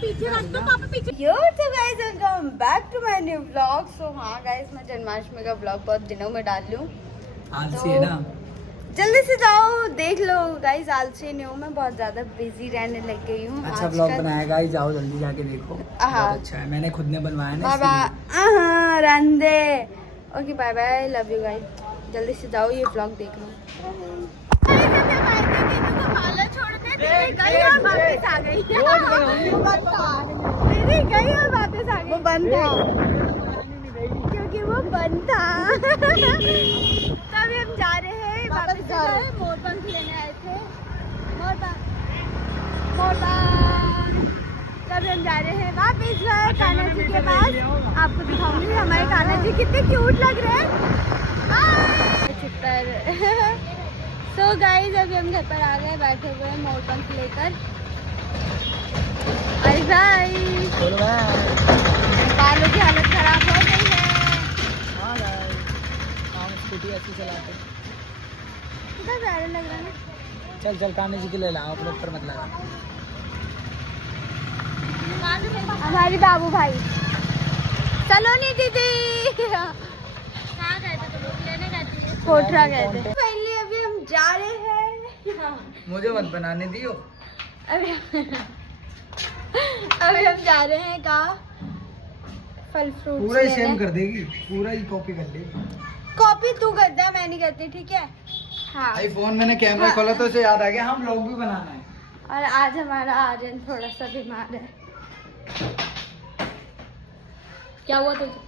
पीछे रख दो पापा पीछे। यो तो guys welcome back to my new vlog. So हाँ गाइस मैं जन्माष्टमी का व्लॉग बहुत दिनों में डाल लूँ। आलसी है ना, जल्दी से जाओ देख लो गाइस। आलसी नहीं हूँ मैं, बहुत ज्यादा बिजी रहने लग गई हूँ। अच्छा व्लॉग बनाया गाइस, जाओ जल्दी जाके देखो। बहुत अच्छा है, मैंने खुद ने बनवाया ना। बाबा रंदे। Okay bye bye, love you guys. जल्दी से जाओ ये व्लॉग देख लो। गई और वापस आ गई। गई और वापस आ गई। वो बंद था क्योंकि वो बंद था। तभी हम जा रहे हैं वापस। मोरपंख लेने आए थे। तभी हम जा रहे हैं वापस कान्हा जी के पास। आपको दिखाऊंगी हमारे कान्हा जी कितने क्यूट लग रहे हैं। तो गाइस अभी हम घर पर आ गए, बैठे हुए हैं मोरपंख लेकर। अरे भाई बालों की हालत खराब हो गई है। हाँ गाइस, हम स्कूटी ऐसी चलाते हैं। कितना प्यारा लग रहा है ना। चल चल कान्हा जी के ले लाओ, अपने ऊपर मत लगा। हमारी बाबू भाई सलोनी दीदी कहाँ गए थे तुम लोग? लेने गए थे, कोटरा गए थे। फाइनली अभी हम जा रहे हैं। मुझे मत बनाने दियो। अभी हम जा रहे हैं कहाँ? फल फ्रूट पूरा ही सेम कर देगी, पूरा ही कॉपी कर देगी। कॉपी तू करता, मैं नहीं करती, ठीक है? हाँ। भाई फोन मैंने कैमरा खोला तो उसे याद आ गया हम लोग भी बनाना है। और आज हमारा आर्यन थोड़ा सा बीमार है। क्या हुआ तुझे?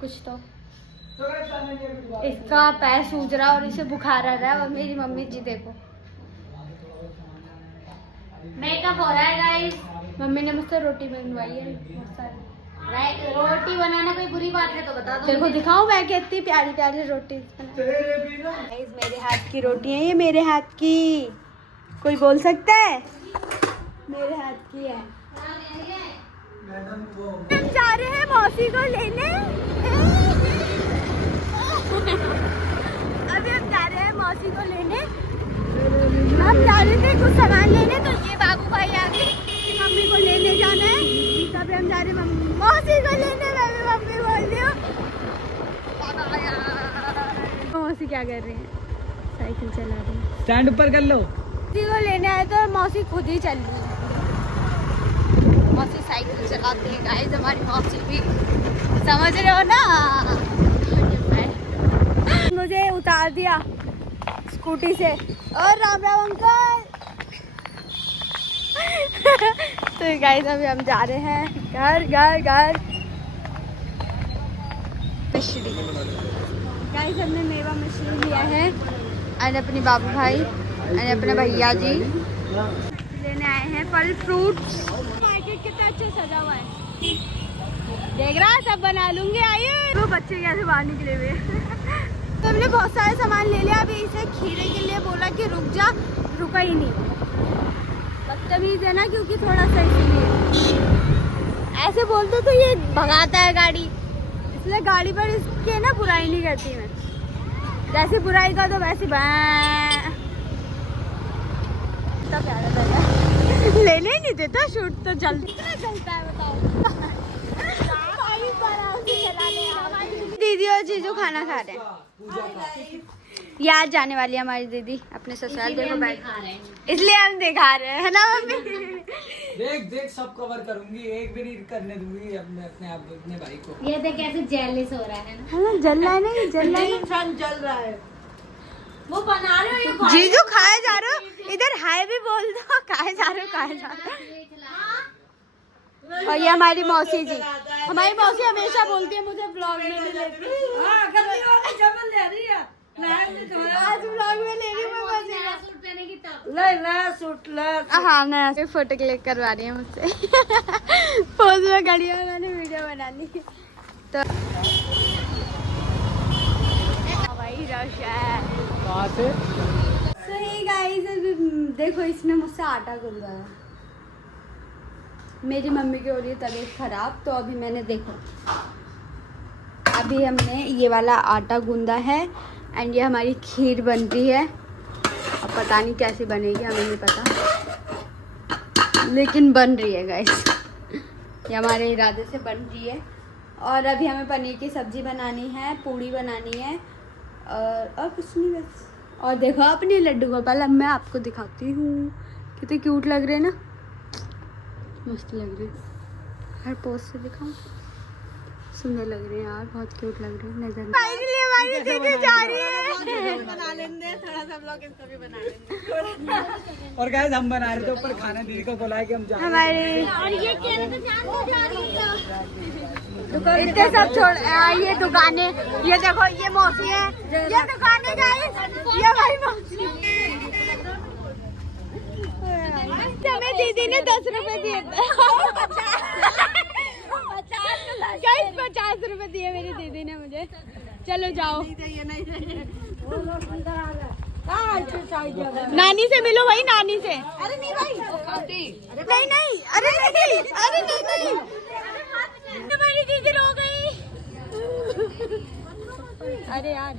कुछ तो इसका पैर सूज रहा और इसे बुखार आ रहा है। और मेरी मम्मी जी देखो मेकअप हो रहा है गाइस। मम्मी ने मुझसे रोटी बनवाई है बहुत सारी। रोटी बनाना कोई बुरी बात है तो बता दो। देखो दिखाऊं मैं कितनी प्यारी प्यारी रोटी गाइस। मेरे हाथ की रोटी है ये, मेरे हाथ की। कोई बोल सकता है? मेरे हाथ की है। हम जा रहे हैं मौसी को लेने। अभी हम जा रहे हैं मौसी को लेने। हम जा रहे थे कुछ सामान लेने, तो ये बाबू भाई आ गए कि मम्मी को लेने जाना है। तभी हम जा रहे हैं मौसी को लेने। मैं भी मम्मी बोल रही हूँ। मौसी क्या कर रही है? साइकिल चला रही है। स्टैंड ऊपर कर लो। मौसी को लेने आए तो मौसी खुद ही चल रही है। मौसी साइकिल चलाती है गाइस, हमारी मौसी भी, समझ रहे हो ना। मुझे उतार दिया स्कूटी से। और राम राम अंकल। तो गाइस अभी हम जा रहे हैं घर घर घर। मिश्री गाइस, हमने मेवा मिश्री लिया है। और अपने बाबू भाई और अपने भैया जी लेने आए हैं फल फ्रूट्स। मार्केट कितना अच्छा सजा हुआ है, देख रहा है? सब बना लूंगी। आइए। वो बच्चे कैसे बाहर निकले हुए। तो हमने बहुत सारे सामान ले लिया। अभी इसे खीरे के लिए बोला कि रुक जा, रुका ही नहीं। बदतमीज है ना, क्योंकि थोड़ा सा इसलिए ऐसे बोलते तो ये भगाता है गाड़ी, इसलिए गाड़ी पर इसके ना बुराई नहीं करती मैं। जैसे बुराई का तो वैसे इतना प्यारा लगा। लेने ही नहीं देता शूट तो जल्दी इतना चलता है, बताओ। दीदी और जीजू खाना खा रहे हैं। याद जाने वाली है हमारी दीदी अपने ससुराल। देखो बैठ, इसलिए हम दिखा रहे हैं, है ना मम्मी? देख देख सब कवर करूंगी, एक भी नहीं करने दूंगी अपने आप अपने भाई को। ये देख कैसे जेलस हो रहा है ना। हाँ, जल रहा है ना, जल रहा है। इंसान जल रहा है। वो बना रहे हो जीजू खाए जा रहे हो, इधर हाय भी बोल दो। खाए जा रहे हो, खाए जा रहे हो। और ये हमारी मौसी जी, हमारी मौसी हमेशा बोलती है मुझे ब्लॉग में ले लेती। आज ब्लॉग में ले रही हूँ मैं मौसी का। सूट पहने की तब नया सूट ले। हाँ नया फोटो क्लिक करवा रही है मुझसे। पोज में खड़ी है, मैंने वीडियो बना ली। तो वही रश है। कहाँ से? सही गाइस, देखो इसने मुझसे आटा गुंदवाया। मेरी मम्मी की हो रही है तबीयत खराब, तो अभी मैंने देखो अभी हमने ये वाला आटा गूंदा है। एंड ये हमारी खीर बन रही है। अब पता नहीं कैसे बनेगी, हमें नहीं पता। लेकिन बन रही है गाइस, ये हमारे इरादे से बन रही है। और अभी हमें पनीर की सब्जी बनानी है, पूड़ी बनानी है और कुछ नहीं बस। और देखो अपने लड्डू गोपाल, अब मैं आपको दिखाती हूँ, कितने क्यूट लग रहे हैं ना, मस्त लग रहे हैं। हर पोज से दिखाऊं, सुंदर लग रहे हैं यार, बहुत क्यूट लग रहे हैं। नजर फाइनली हमारी दीदी जा रही है, बना लेंगे थोड़ा सा ब्लॉग, इसको भी बना लेंगे। और गाइस हम बना रहे थे ऊपर खाना, दीदी को बुलाया कि हम जा हमारे और ये कह रहे थे जान को जा रही है। इतने सब छोड़ ये दुकानें, ये देखो ये मौसी है, ये दुकानें गाइस, ये भाई मौसी। हमें दीदी ने 10 रुपए दिए थे, 50 रुपए दिए मेरी दीदी ने मुझे। चलो जाओ, नानी से मिलो भाई, नानी से। अरे नहीं भाई, नहीं नहीं, अरे नहीं, अरे नहीं, तुम्हारी दीदी रो गई। अरे यार,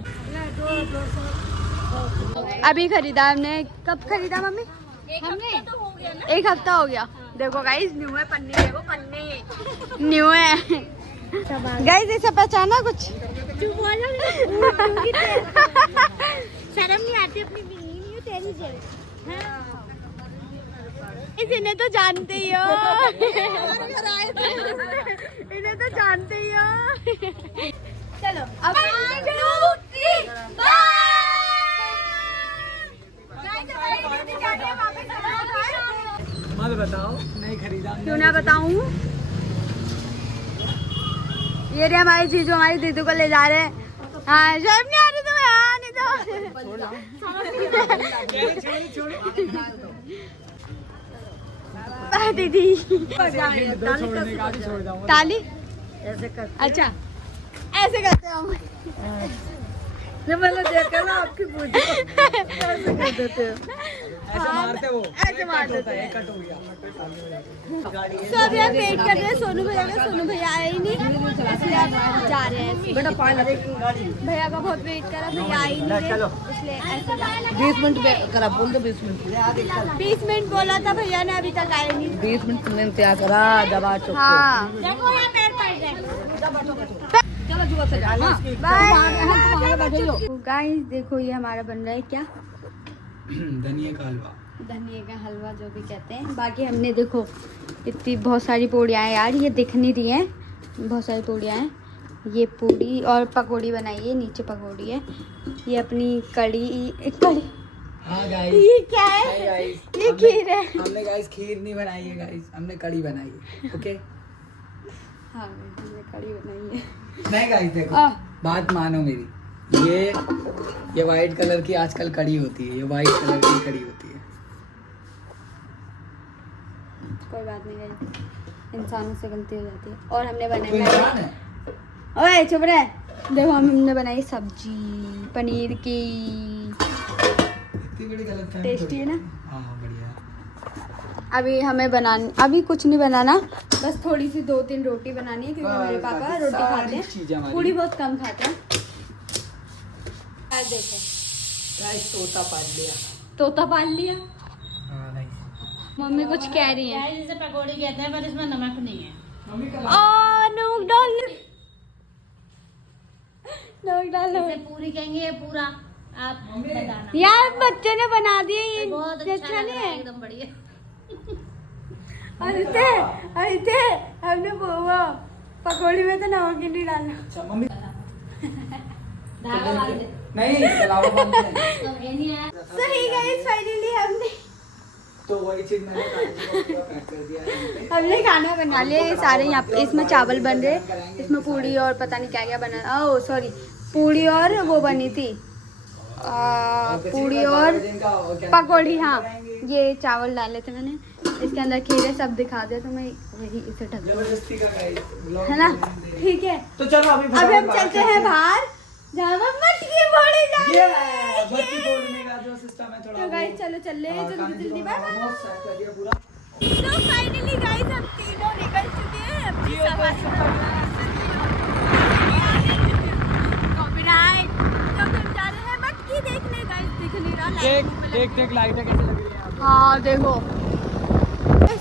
अभी खरीदा हमने। कब खरीदा मम्मी? हमने तो हो गया ना, 1 हफ्ता हो गया। देखो गाइस, न्यू है पन्नी, देखो पन्नी न्यू है गाइस। इसे पहचाना कुछ? शर्म नहीं आती अपनी बीवी तेरी जल। इन्हें तो जानते ही हो, इन्हें तो जानते ही हो। चलो अब मत बताओ, नहीं खरीदा। क्यों ना बताऊं? ये रे हमारी जीजू हमारी दीदी को ले जा रहे हैं। हाँ, शर्म नहीं आ रही तुम्हें? हाँ, नहीं तो दीदी ताली ऐसे कर, अच्छा ऐसे करते हैं हम। जब मैंने देखा ना आपकी पूछी ऐसे कर देते हैं, ऐसे मारते वो, ऐसे मार देते हैं। कट हो गया। तो अभी हम वेट कर रहे हैं सोनू भैया का। सोनू भैया आए ही नहीं, इसलिए आप जा रहे हैं। बेटा पानी भैया का बहुत वेट करा, भैया आई नहीं थे, इसलिए ऐसे जा रहे हैं। 20 मिनट करा, बोल दो 20 मिनट। 20 मिनट बोला था भैया ने, अभी तक आए नहीं। 20 मिनट तुमने इंतजार करा, दबा चुप। हाँ देखो यहाँ पैर पड़ गए। चलो जुआ से जाना। गाइस देखो, ये हमारा बन रहा है क्या, धनिया का हलवा, धनिया का हलवा जो भी कहते हैं। बाकी हमने देखो इतनी बहुत सारी पूड़ियाँ हैं यार, ये दिख नहीं रही हैं, बहुत सारी पूड़ियाँ हैं। ये पूड़ी और पकौड़ी बनाई है, नीचे पकौड़ी है। ये अपनी कड़ी। हाँ गाइस, ये क्या है? गाइस, ये खीर है। हमने गाइस खीर नहीं बनाई है गाइस, हमने कड़ी बनाई है। ओके हाँ, हमने कड़ी बनाई है। नहीं गाइस देखो, आह। बात मानो मेरी, ये वाइट कलर की आजकल कड़ी होती है, ये वाइट कलर की कड़ी होती है। कोई बात नहीं गाइस, इंसानों से गलती हो जाती है। और हमने तो बनाई, इंसान है। ओए चुप रहे। देखो हमने बनाई सब्जी पनीर की, इतनी बड़ी गलत टेस्टी है ना। हाँ बढ़िया। अभी हमें अभी कुछ नहीं बनाना, बस थोड़ी सी 2-3 रोटी बनानी है, क्योंकि मेरे पापा रोटी खाते हैं, पूड़ी बहुत कम खाते हैं। देखो गाइस तोता पाल लिया। तोता पाल लिया। हाँ नाइस। मम्मी कुछ कह रही है। जिसे पकौड़ी कहते हैं, पर इसमें नमक नहीं है। मम्मी का नमक डाल, नमक डाल। इसे पूरी कहेंगे या पूरा, आप बताना। यार बच्चे ने बना दिया, ये बहुत अच्छा अच्छा लग नहीं रहा है, है। एकदम बढ़िया। अरे हमने वो पकौड़ी में तो नमक ही नहीं डालना। अच्छा मम्मी धागा बांध दे। नहीं कलावा बांधते हैं। तो ये नहीं है। सही गाइस, फाइनली तो वही चीज मैंने पूरा पैक कर दिया है। हमने खाना बना लिया, ये सारे यहाँ पे। इसमें चावल बन रहे, इसमें पूड़ी और पता नहीं क्या क्या बना। ओह सॉरी, पूड़ी और वो बनी थी, पूड़ी और पकौड़ी। हाँ, ये चावल डाले थे मैंने, इसके अंदर खीरे सब दिखा दे, तो मैं वही इसे ढक दूँ, जबरदस्ती का गाइस ब्लॉग है ना। ठीक है, तो चलो अभी हम चलते हैं बाहर, जहाँ मटकी फोड़ी जा रही ये है। बत्ती फोड़ने का जो सिस्टम है थोड़ा तो गाइस चलो चल रहे हैं जल्दी, बाय बाय। बहुत सेट कर दिया पूरा। तो फाइनली गाइस हम तीनों निकल चुके हैं अपनी सवारी। कॉपीराइट। तो हम जा रहे हैं मटकी देखने। गाइस दिख नहीं रहा, देख देख देख लाइटें कैसे लग रही है। हाँ देखो,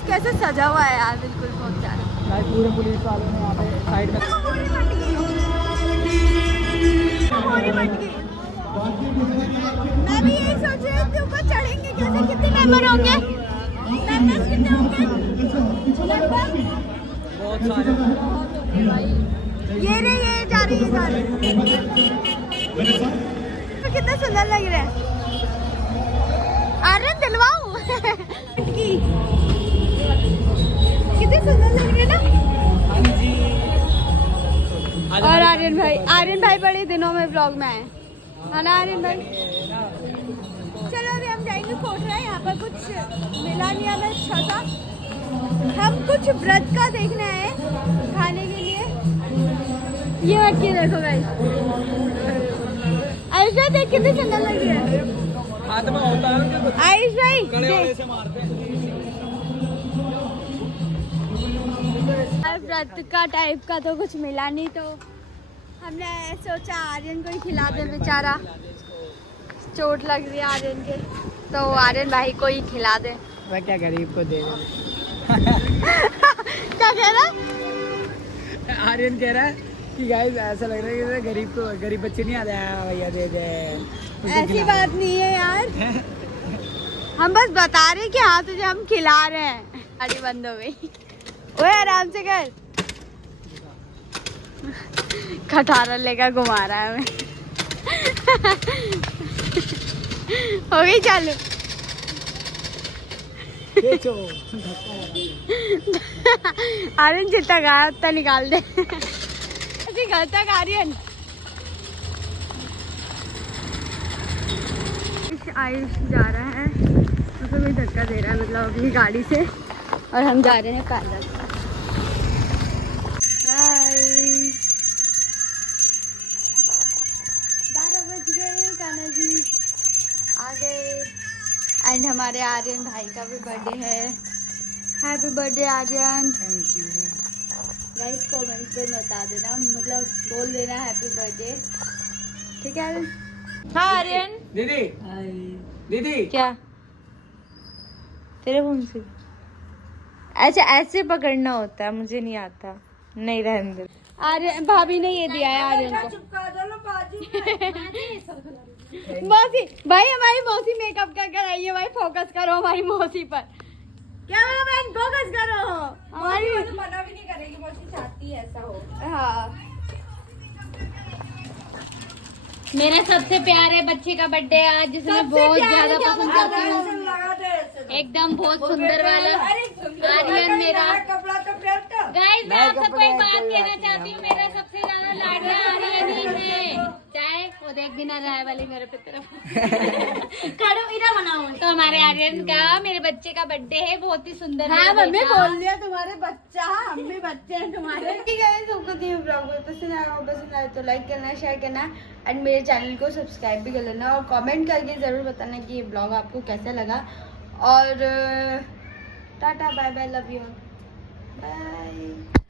कैसे सजा हुआ है यार, बिल्कुल बहुत प्यारा। पूरे पुलिस वालों ने यहाँ पे साइड में मैं भी यही सोच रही थी ऊपर चढ़ेंगे कैसे, कितने मेंबर होंगे, मेंबर्स कितने होंगे लगभग? बहुत सारे। ये नहीं, ये जा रही है गाड़ी। कितना सुंदर लग रहा है। अरे दिलवाओ कितने सुंदर लग रहे हैं ना। और आर्यन भाई बड़े दिनों में ब्लॉग में आए है ना आर्यन भाई। चलो अभी हम जाएंगे कोटरा, यहाँ पर कुछ मिला नहीं हमें अच्छा सा, हम कुछ व्रत का देखने आए खाने के लिए। ये मटकी देखो गाइस, आयुष भाई देख कितनी सुंदर लग रही है। हाथ में होता है आयुष भाई से मारते हैं। व्रत का टाइप का तो कुछ मिला नहीं, तो हमने सोचा आर्यन को ही खिला दे, बेचारा चोट लग रही है आर्यन के, तो आर्यन भाई को ही खिला दे। मैं क्या गरीब को दे दे। क्या कह रहा? आर्यन कह रहा है कि गाइस ऐसा लग रहा है कि गरीब बच्चे नहीं आ जाए भैया दे दे। ऐसी बात नहीं है यार, हम बस बता रहे कि हाँ तुझे हम खिला रहे हैं। गाड़ी बंद हो गई। ओए आराम से कर। खटारा लेकर घुमा रहा है हमें। हो गई चालू। आर्यन जितना गाया उतना निकाल दे। घर तक आर्यन। आयुष जा रहा है, मतलब कोई धक्का दे रहा है मतलब अपनी गाड़ी से, और हम जा रहे हैं पैदल। बाय। 12 बज गए, कान्हा जी आ गए। एंड हमारे आर्यन भाई का भी बर्थडे है। Happy birthday Aryan. Thank you guys comment पे बता देना, मतलब बोल देना हैप्पी बर्थडे, ठीक है आर्यन? हाँ आर्यन। दीदी क्या तेरे फोन से? अच्छा ऐसे पकड़ना होता है, मुझे नहीं आता। नहीं रहने दे। आर्यन भाभी ने ये दिया है आर्यन को। मौसी भाई, हमारी मौसी मेकअप कर आई है भाई, फोकस करो हमारी मौसी पर। क्या बहन फोकस करो, हमारी मना भी नहीं करेगी, मौसी चाहती है ऐसा हो। हाँ मेरा सबसे प्यारे बच्चे का बर्थडे आज, जिसने बहुत ज्यादा पसंद करती हूँ, एकदम बहुत सुंदर वाला आर्यन मेरा। गाइस मैं आप सबको एक बात कहना चाहती हूँ, मेरा सबसे ज्यादा लाडला आर्यन ही है। चाहे वो देख भी ना रहा है वाली मेरे पे तरफ खड़ो इधर बनाओ। तो हमारे आर्यन का, मेरे बच्चे का बर्थडे है, बहुत ही सुंदर। हाँ मम्मी बोल दिया तुम्हारे बच्चा, हम भी बच्चे हैं तुम्हारे। ठीक है सबको ये ब्लॉग पसंद आया तो लाइक करना, शेयर करना, एंड मेरे चैनल को सब्सक्राइब भी कर लेना, और कमेंट करके ज़रूर बताना कि ये ब्लॉग आपको कैसा लगा। और tata bye bye, love you, bye.